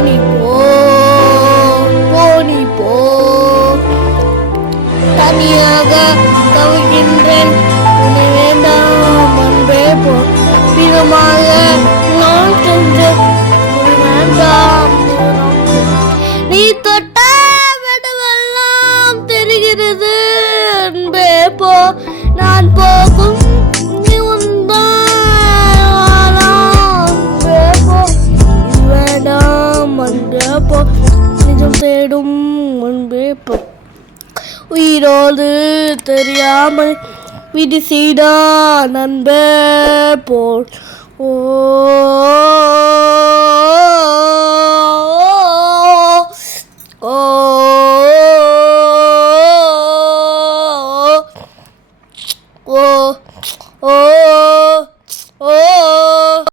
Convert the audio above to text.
நீ போ, நீ போ. தனியாக தவிக்கின்றேன், உன்னை வேண்டாம் அன்பே போ. பிறமாக நான் சென்று வேண்டாம். நீ தொட்ட விடவெல்லாம் தெரிகிறது அன்பே போ. நான் போகும் நீ உந்தான் அன்பே போ. வேண்டாம் அன்பே போ. நிஜம் தேடும் அன்பே போ. உயிரோடு தெரியாமல் விதி செய்தான் அன்பே போல். ஓ